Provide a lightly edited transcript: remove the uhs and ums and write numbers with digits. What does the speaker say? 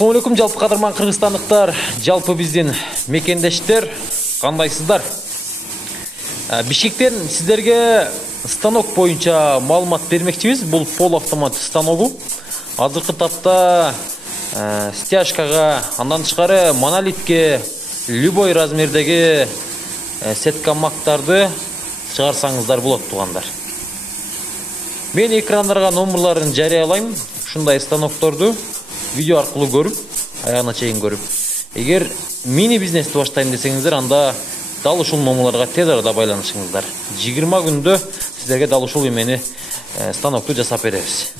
Ассаламу алейкум, жалпы кадырман кыргызстандыктар, жалпы биздин мекендештер, кандайсыздар? Бишкектен сиздерге станок боюнча маалымат бермекчибиз. Бул полуавтомат станогу. Азыркы тапта стяжкага, андан тышкары монолитке любой размердеги сеткамактарды чыгарсаңыздар болот тугандар. Мен экрандарга номерларын жарыялайм. Ушундай станокторду видео аркылуу көрүп, аягына чейин көрүп. Эгер мини бизнести баштайм десеңиздер, анда дал ушул номерларга тез арада байланышыңыздар. 20 күндө сиздерге дал ушул эмени станокту жасап беребиз.